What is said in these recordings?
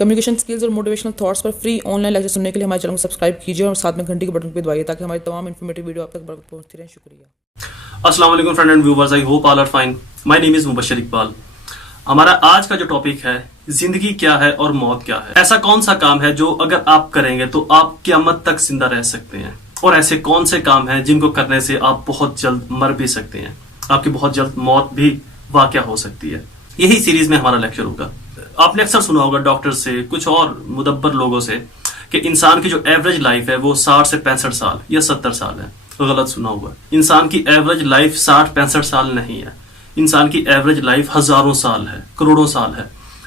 Communication skills और motivational thoughts पर free online lecture सुनने के लिए हमारे चैनल को सब्सक्राइब कीजिए और साथ में घंटी के बटन को दबाइए ताकि हमारी तमाम इन्फॉर्मेटिव वीडियो आप तक पहुंचती रहे। शुक्रिया। अस्सलाम वालेकुम friend and viewers, I hope all are fine. My name is Mubashar Iqbal. हमारा आज का जो टॉपिक है, जिंदगी क्या है और मौत क्या है। ऐसा कौन सा काम है जो अगर आप करेंगे तो आप क़यामत तक जिंदा रह सकते हैं, और ऐसे कौन से काम हैं जिनको करने से आप बहुत जल्द मर भी सकते हैं, आपकी बहुत जल्द मौत भी वाक़या हो सकती है। यही सीरीज में हमारा लेक्चर होगा। आपने अक्सर सुना होगा डॉक्टर से, कुछ और मुदब्बर लोगों से, कि इंसान की जो एवरेज लाइफ है वो 60 से 65 साल या 70 साल है। गलत सुना हुआ। इंसान की एवरेज लाइफ 60-65 साल नहीं है। इंसान की एवरेज लाइफ हजारों साल है, करोड़ों साल है।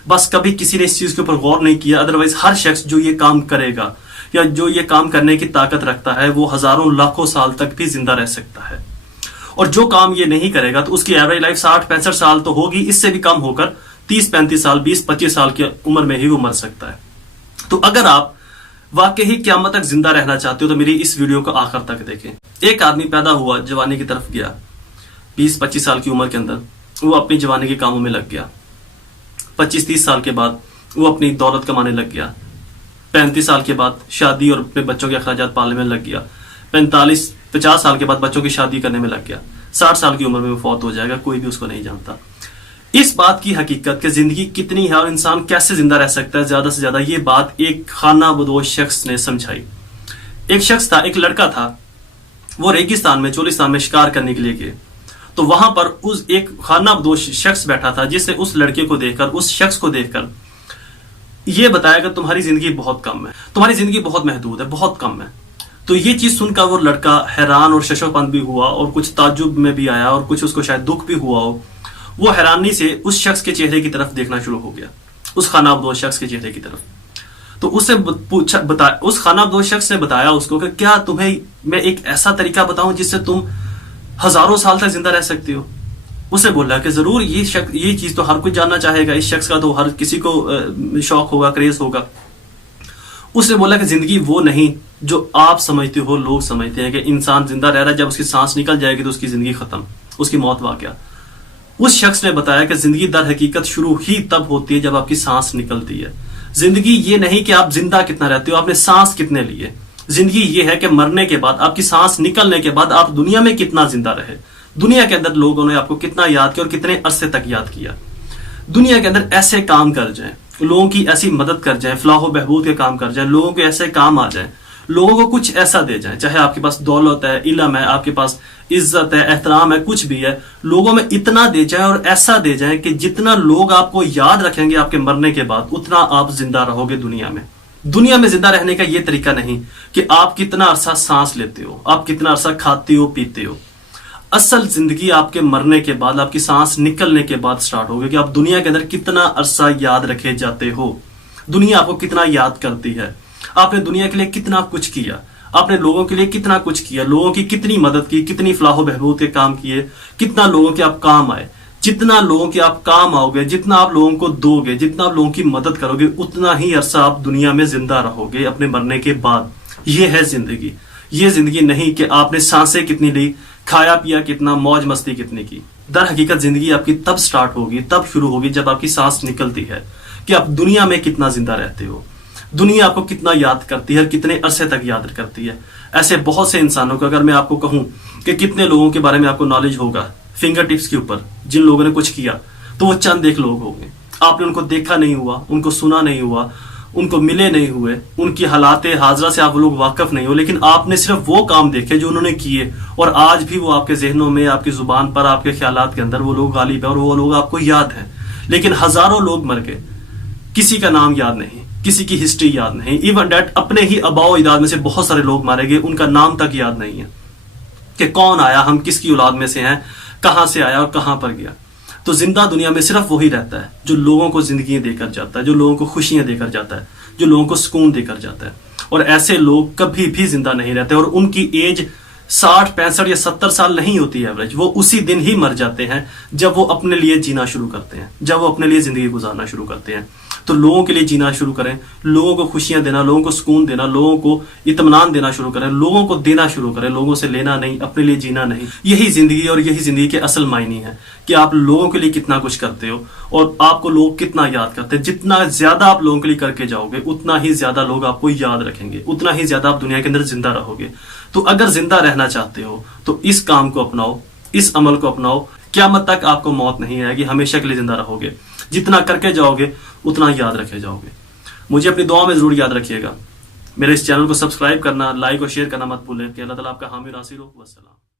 बस कभी किसी ने इस चीज के ऊपर गौर नहीं किया। अदरवाइज हर शख्स जो ये काम करेगा या जो ये काम करने की ताकत रखता है वो हजारों लाखों साल तक भी जिंदा रह सकता है, और जो काम ये नहीं करेगा तो उसकी एवरेज लाइफ 60-65 साल तो होगी, इससे भी कम होकर 30-35 साल, 20-25 साल की उम्र में ही वो मर सकता है। तो अगर आप वाकई ही क़यामत तक जिंदा रहना चाहते हो तो मेरी इस वीडियो को आखिर तक देखें। एक आदमी पैदा हुआ, जवानी की तरफ गया, 20-25 साल की उम्र के अंदर वो अपनी जवानी के कामों में लग गया। 25-30 साल के बाद वो अपनी दौलत कमाने लग गया। 35 साल के बाद शादी और अपने बच्चों के अखराजात पालने में लग गया। 45-50 साल के बाद बच्चों की शादी करने में लग गया। 60 साल की उम्र में वो फौत हो जाएगा, कोई भी उसको नहीं जानता। इस बात की हकीकत कि जिंदगी कितनी है और इंसान कैसे जिंदा रह सकता है ज्यादा से ज्यादा, ये बात एक खानाबदोश शख्स ने समझाई। एक शख्स था, एक लड़का था, वो रेगिस्तान में, चोलिस्तान में शिकार करने के लिए गए। तो वहां पर उस एक खानाबदोश शख्स बैठा था जिसने उस लड़के को देखकर, उस शख्स को देखकर ये बताया कि तुम्हारी जिंदगी बहुत कम है, तुम्हारी जिंदगी बहुत महदूद है, बहुत कम है। तो ये चीज सुनकर वो लड़का हैरान और शशोपंत भी हुआ, और कुछ ताज्जुब में भी आया, और कुछ उसको शायद दुख भी हुआ हो। वो हैरानी से उस शख्स के चेहरे की तरफ देखना शुरू हो गया, उस खानाबदोश शख्स के चेहरे की तरफ। तो उससे पूछा, उस खानाबदोश शख्स ने बताया उसको कि क्या तुम्हें मैं एक ऐसा तरीका बताऊं जिससे तुम हजारों साल तक जिंदा रह सकती हो। उसने बोला कि जरूर, ये चीज तो हर कोई जानना चाहेगा, इस शख्स का तो हर किसी को शौक होगा, क्रेज होगा। उसने बोला कि जिंदगी वो नहीं जो आप समझते हो, लोग समझते हैं कि इंसान जिंदा रह रहा है, जब उसकी सांस निकल जाएगी तो उसकी जिंदगी खत्म, उसकी मौत वाक़या। उस शख्स ने बताया कि जिंदगी दर हकीकत शुरू ही तब होती है जब आपकी सांस निकलती है। जिंदगी ये नहीं कि आप जिंदा कितना रहते हो, आपने सांस कितने लिए। जिंदगी ये है कि मरने के बाद, आपकी सांस निकलने के बाद आप दुनिया में कितना जिंदा रहे, दुनिया के अंदर लोगों ने आपको कितना याद किया और कितने अरसे तक याद किया। दुनिया के अंदर ऐसे काम कर जाए, लोगों की ऐसी मदद कर जाए, फलाह बहबूद के काम कर जाए, लोगों के ऐसे काम आ जाए, लोगों को कुछ ऐसा दे जाए, चाहे आपके पास दौलत है, इल्म है, आपके पास इज्जत है, एहतराम है, कुछ भी है, लोगों में इतना दे जाए और ऐसा दे जाए कि जितना लोग आपको याद रखेंगे आपके मरने के बाद, उतना आप जिंदा रहोगे दुनिया में। दुनिया में जिंदा रहने का यह तरीका नहीं कि आप कितना अरसा सांस लेते हो, आप कितना अरसा खाते हो, पीते हो। असल जिंदगी आपके मरने के बाद, आपकी सांस निकलने के बाद स्टार्ट होगी कि आप दुनिया के अंदर कितना अरसा याद रखे जाते हो, दुनिया आपको कितना याद करती है, आपने दुनिया के लिए कितना कुछ किया, आपने लोगों के लिए कितना कुछ किया, लोगों की कितनी मदद की, कितनी फलाह बहबूद के काम किए, कितना लोगों के आप काम आए। जितना लोगों के आप काम आओगे, जितना आप लोगों को दोगे, जितना आप लोगों की मदद करोगे, उतना ही अरसा आप दुनिया में जिंदा रहोगे अपने मरने के बाद। ये है जिंदगी। ये जिंदगी नहीं कि आपने सांसें कितनी ली, खाया पिया कितना, मौज मस्ती कितनी की। दर हकीकत जिंदगी आपकी तब स्टार्ट होगी, तब शुरू होगी जब आपकी सांस निकलती है कि आप दुनिया में कितना जिंदा रहते हो, दुनिया आपको कितना याद करती है, कितने अरसे तक याद करती है। ऐसे बहुत से इंसानों को अगर मैं आपको कहूं कि कितने लोगों के बारे में आपको नॉलेज होगा फिंगर टिप्स के ऊपर, जिन लोगों ने कुछ किया, तो वो चंद एक लोग होंगे। आपने उनको देखा नहीं हुआ, उनको सुना नहीं हुआ, उनको मिले नहीं हुए, उनकी हालाते हाजरा से आप लोग वाकिफ नहीं हो, लेकिन आपने सिर्फ वो काम देखे जो उन्होंने किए, और आज भी वो आपके जहनों में, आपकी जुबान पर, आपके ख्यालात के अंदर वो लोग गालिब है और वो लोग आपको याद है। लेकिन हजारों लोग मर गए, किसी का नाम याद नहीं, किसी की हिस्ट्री याद नहीं। इवन डेट अपने ही अबाओ इजाद में से बहुत सारे लोग मारे गए, उनका नाम तक याद नहीं है कि कौन आया, हम किसकी औलाद में से हैं, कहां से आया और कहां पर गया। तो जिंदा दुनिया में सिर्फ वही रहता है जो लोगों को जिंदगी देकर जाता है, जो लोगों को खुशियां देकर जाता है, जो लोगों को सुकून देकर जाता है। और ऐसे लोग कभी भी जिंदा नहीं रहते, और उनकी एज 60-65 या 70 साल नहीं होती एवरेज। वो उसी दिन ही मर जाते हैं जब वो अपने लिए जीना शुरू करते हैं, जब वो अपने लिए जिंदगी गुजारना शुरू करते हैं। तो तो लोगों के लिए जीना शुरू करें, लोगों को खुशियां देना, लोगों को सुकून देना, लोगों को इत्मीनान देना शुरू करें, लोगों को देना शुरू करें, लोगों से लेना नहीं, अपने लिए जीना नहीं। यही जिंदगी और यही जिंदगी के असल मायने है कि आप लोगों के लिए कितना कुछ करते हो और आपको लोग कितना याद करते हैं। जितना ज्यादा आप लोगों के लिए करके जाओगे उतना ही ज्यादा लोग आपको याद रखेंगे, उतना ही ज्यादा आप दुनिया के अंदर जिंदा रहोगे। तो अगर जिंदा रहना चाहते हो तो इस काम को अपनाओ, इस अमल को अपनाओ। क़यामत तक आपको मौत नहीं आएगी, हमेशा के लिए जिंदा रहोगे। जितना करके जाओगे उतना याद रखे जाओगे। मुझे अपनी दुआ में जरूर याद रखिएगा। मेरे इस चैनल को सब्सक्राइब करना, लाइक और शेयर करना मत भूलें। कि अल्लाह ताला आपका हामी नासिर हो। वस्सलाम।